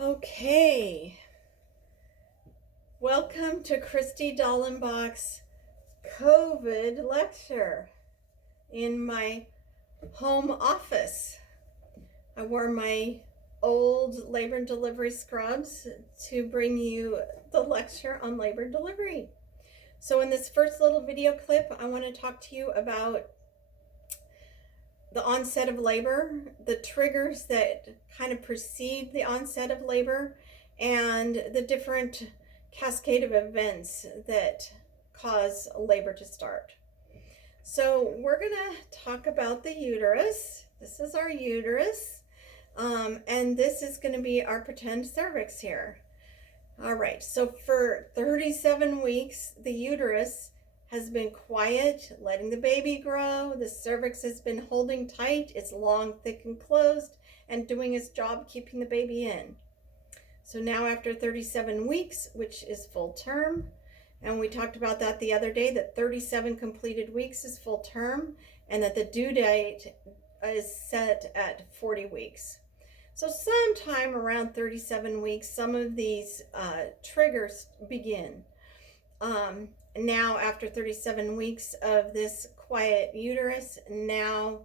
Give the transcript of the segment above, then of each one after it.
Okay, welcome to Christy Dallenbach's COVID lecture in my home office. I wore my old labor and delivery scrubs to bring you the lecture on labor and delivery. So in this first little video clip, I want to talk to you about the onset of labor, the triggers that kind of precede the onset of labor, and the different cascade of events that cause labor to start. So we're going to talk about the uterus. This is our uterus, and this is going to be our pretend cervix here. All right, so for 37 weeks, the uterus has been quiet, letting the baby grow. The cervix has been holding tight. It's long, thick, and closed, and doing its job keeping the baby in. So now after 37 weeks, which is full term, and we talked about that the other day, that 37 completed weeks is full term, and that the due date is set at 40 weeks. So sometime around 37 weeks, some of these triggers begin. Now after 37 weeks of this quiet uterus, now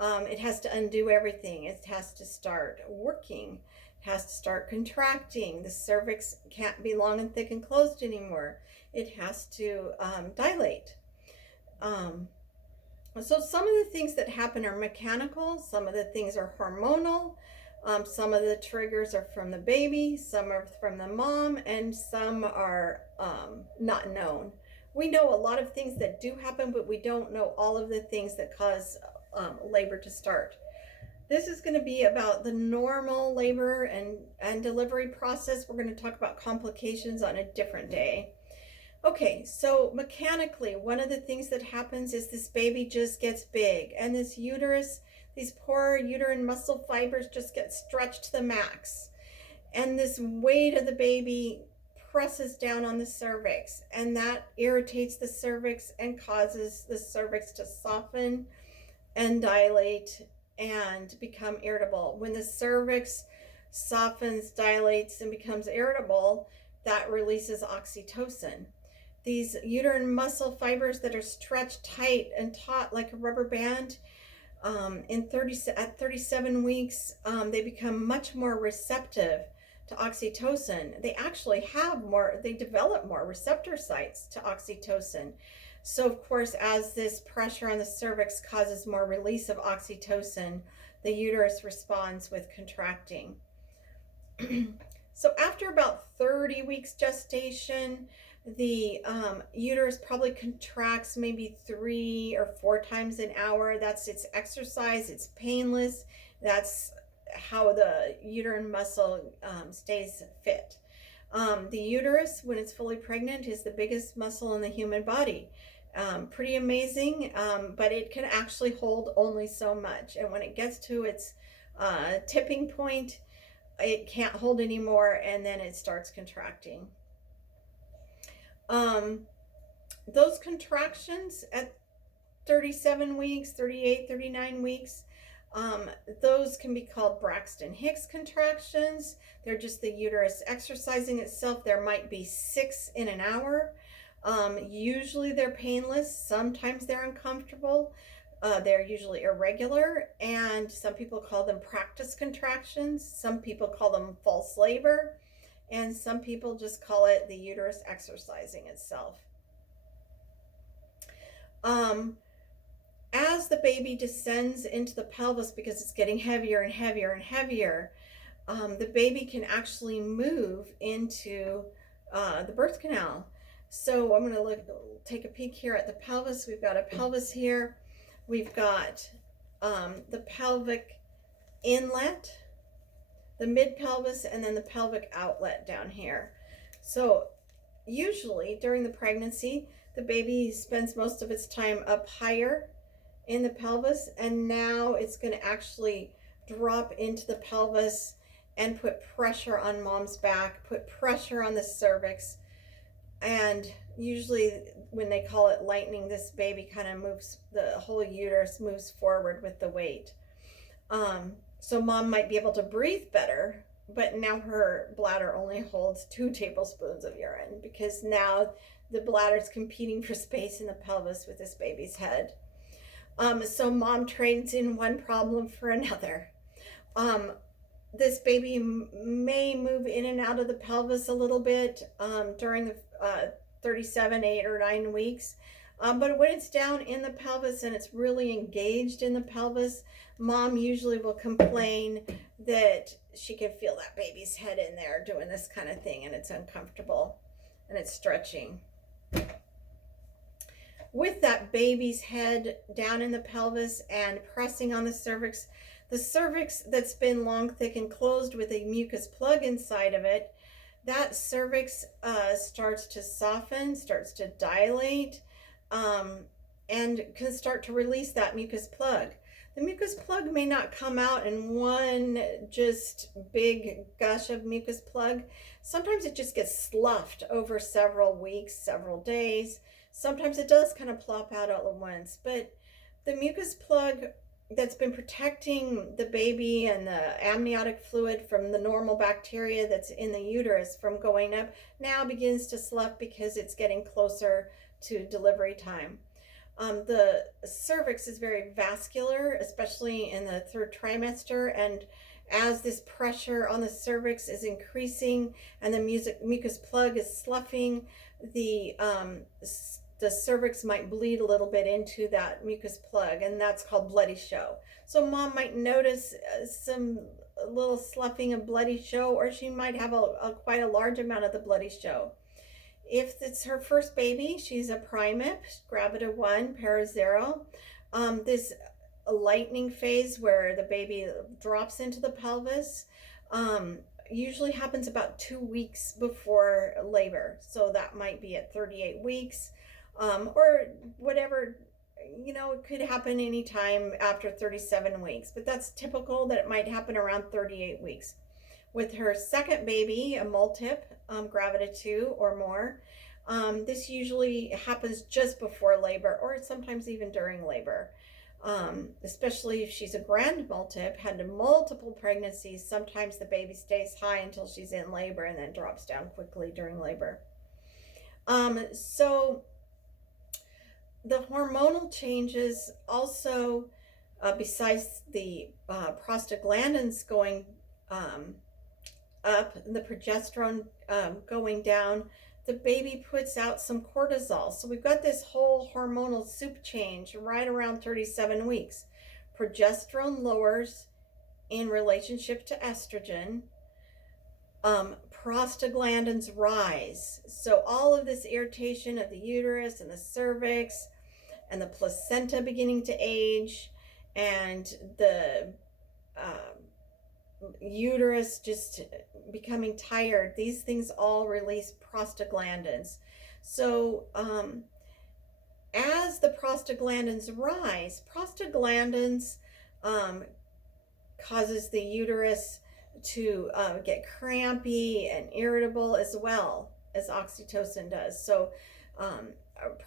it has to undo everything. It has to start working. It has to start contracting. The cervix can't be long and thick and closed anymore. It has to dilate. So some of the things that happen are mechanical. Some of the things are hormonal. Some of the triggers are from the baby, some are from the mom, and some are not known. We know a lot of things that do happen, but we don't know all of the things that cause labor to start. This is going to be about the normal labor and delivery process. We're going to talk about complications on a different day. Okay, so mechanically, one of the things that happens is this baby just gets big, and this uterus, these poor uterine muscle fibers just get stretched to the max. And this weight of the baby presses down on the cervix, and that irritates the cervix and causes the cervix to soften and dilate and become irritable. When the cervix softens, dilates, and becomes irritable, that releases oxytocin. These uterine muscle fibers that are stretched tight and taut like a rubber band, at 37 weeks, they become much more receptive to oxytocin. They actually they develop more receptor sites to oxytocin. So of course, as this pressure on the cervix causes more release of oxytocin, the uterus responds with contracting. So after about 30 weeks gestation, the uterus probably contracts maybe 3 or 4 times an hour. That's its exercise. It's painless. That's how the uterine muscle stays fit. The uterus, when it's fully pregnant, is the biggest muscle in the human body. Pretty amazing, but it can actually hold only so much. And when it gets to its tipping point, it can't hold anymore, and then it starts contracting. Those contractions at 37 weeks, 38, 39 weeks, those can be called Braxton Hicks contractions. They're just the uterus exercising itself. There might be 6 in an hour. Usually they're painless. Sometimes they're uncomfortable. They're usually irregular, and some people call them practice contractions. Some people call them false labor, and some people just call it the uterus exercising itself. As the baby descends into the pelvis, because it's getting heavier and heavier and heavier, the baby can actually move into the birth canal. So I'm going to take a peek here at the pelvis. We've got a pelvis here. We've got the pelvic inlet, the mid-pelvis, and then the pelvic outlet down here. So usually during the pregnancy, the baby spends most of its time up higher in the pelvis, and now it's going to actually drop into the pelvis and put pressure on mom's back, put pressure on the cervix. And usually when they call it lightning, this baby kind of moves, the whole uterus moves forward with the weight. So mom might be able to breathe better but now her bladder only holds 2 tablespoons of urine because now the bladder's competing for space in the pelvis with this baby's head. So mom trades in one problem for another. Um, this baby may move in and out of the pelvis a little bit during the 37, 8, or 9 weeks. But when it's down in the pelvis and it's really engaged in the pelvis, mom usually will complain that she can feel that baby's head in there doing this kind of thing, and it's uncomfortable and it's stretching. With that baby's head down in the pelvis and pressing on the cervix that's been long, thick, and closed with a mucus plug inside of it, that cervix starts to soften, starts to dilate, and can start to release that mucus plug. The mucus plug may not come out in one just big gush of mucus plug. Sometimes it just gets sloughed over several weeks, several days. Sometimes it does kind of plop out all at once, but the mucus plug that's been protecting the baby and the amniotic fluid from the normal bacteria that's in the uterus from going up now begins to slough because it's getting closer to delivery time. The cervix is very vascular, especially in the 3rd trimester, and as this pressure on the cervix is increasing and the mucus plug is sloughing, the cervix might bleed a little bit into that mucus plug, and that's called bloody show. So mom might notice some little sloughing of bloody show, or she might have quite a large amount of the bloody show. If it's her first baby, she's a primip, gravida 1, para 0. This lightning phase where the baby drops into the pelvis usually happens about 2 weeks before labor. So that might be at 38 weeks or whatever. It could happen anytime after 37 weeks, but that's typical that it might happen around 38 weeks. With her second baby, a multip, gravida 2 or more, this usually happens just before labor or sometimes even during labor. Especially if she's a grand multip, had multiple pregnancies, sometimes the baby stays high until she's in labor and then drops down quickly during labor. So the hormonal changes also, besides the prostaglandins going up, the progesterone going down, the baby puts out some cortisol. So we've got this whole hormonal soup change right around 37 weeks. Progesterone lowers in relationship to estrogen. Prostaglandins rise. So all of this irritation of the uterus and the cervix and the placenta beginning to age and the uterus just becoming tired, these things all release prostaglandins. So as the prostaglandins rise, prostaglandins causes the uterus to get crampy and irritable as well as oxytocin does. So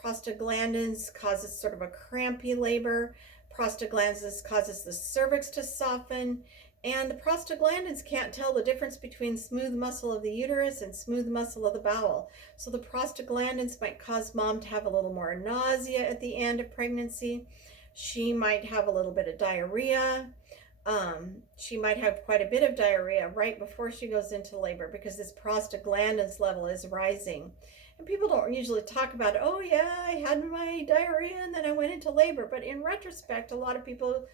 prostaglandins causes sort of a crampy labor. Prostaglandins causes the cervix to soften, and the prostaglandins can't tell the difference between smooth muscle of the uterus and smooth muscle of the bowel. So the prostaglandins might cause mom to have a little more nausea at the end of pregnancy. She might have a little bit of diarrhea. She might have quite a bit of diarrhea right before she goes into labor because this prostaglandins level is rising. And people don't usually talk about, oh yeah, I had my diarrhea and then I went into labor. But in retrospect, a lot of people,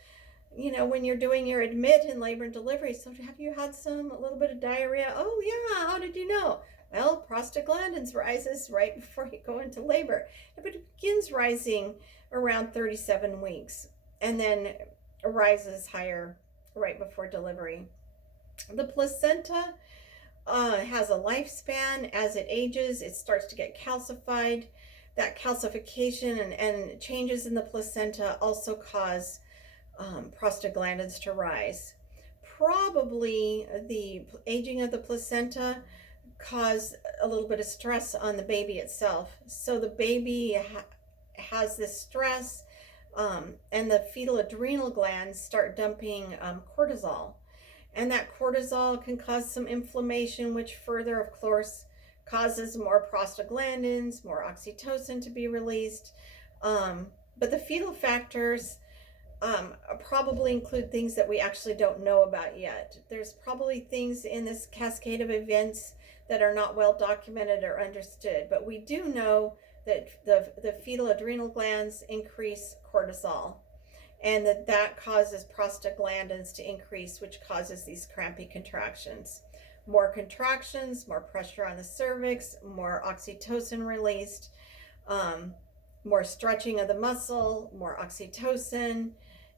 when you're doing your admit in labor and delivery, so have you had a little bit of diarrhea? Oh yeah, how did you know? Well, prostaglandins rises right before you go into labor. But it begins rising around 37 weeks and then rises higher right before delivery. The placenta has a lifespan. As it ages, it starts to get calcified. That calcification and changes in the placenta also cause prostaglandins to rise. Probably the aging of the placenta caused a little bit of stress on the baby itself. So the baby has this stress, and the fetal adrenal glands start dumping cortisol. And that cortisol can cause some inflammation, which further, of course, causes more prostaglandins, more oxytocin to be released. But the fetal factors probably include things that we actually don't know about yet. There's probably things in this cascade of events that are not well documented or understood, but we do know that the fetal adrenal glands increase cortisol, and that causes prostaglandins to increase, which causes these crampy contractions. More contractions, more pressure on the cervix, more oxytocin released, more stretching of the muscle, more oxytocin,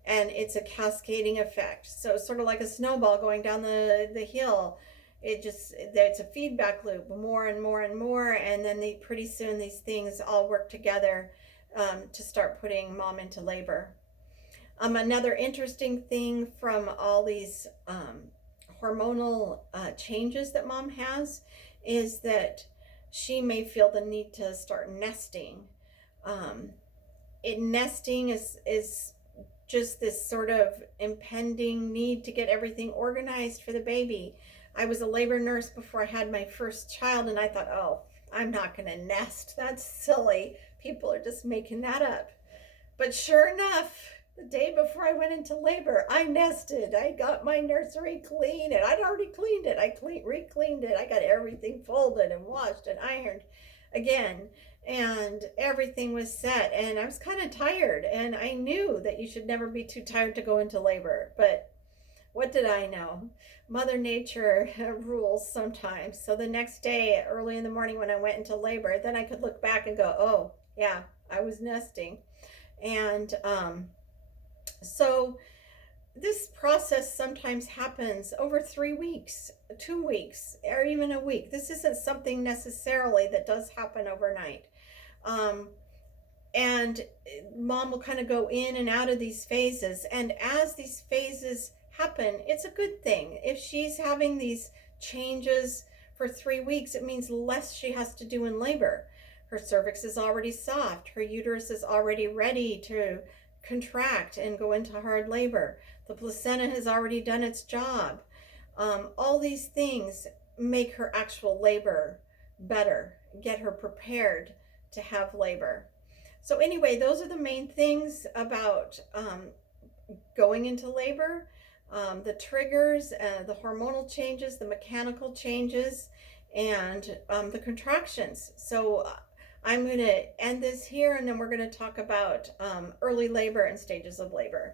and it's a cascading effect. So it's sort of like a snowball going down the hill. It's a feedback loop, more and more and more, and then pretty soon these things all work together to start putting mom into labor. Another interesting thing from all these hormonal changes that mom has is that she may feel the need to start nesting. Nesting is just this sort of impending need to get everything organized for the baby. I was a labor nurse before I had my first child, and I thought, oh, I'm not going to nest. That's silly. People are just making that up. But sure enough, the day before I went into labor, I nested. I got my nursery clean, and I'd already cleaned it. I re-cleaned it. I got everything folded and washed and ironed again, and everything was set. And I was kind of tired, and I knew that you should never be too tired to go into labor. But what did I know? Mother Nature rules sometimes. So the next day, early in the morning when I went into labor, then I could look back and go, oh, yeah, I was nesting. And so this process sometimes happens over 3 weeks, 2 weeks, or even a week. This isn't something necessarily that does happen overnight. And mom will kind of go in and out of these phases. And as these phases happen, it's a good thing. If she's having these changes for 3 weeks, it means less she has to do in labor. Her cervix is already soft. Her uterus is already ready to contract and go into hard labor. The placenta has already done its job. All these things make her actual labor better, get her prepared to have labor. So anyway, those are the main things about going into labor. The triggers, the hormonal changes, the mechanical changes, and the contractions. So I'm going to end this here, and then we're going to talk about early labor and stages of labor.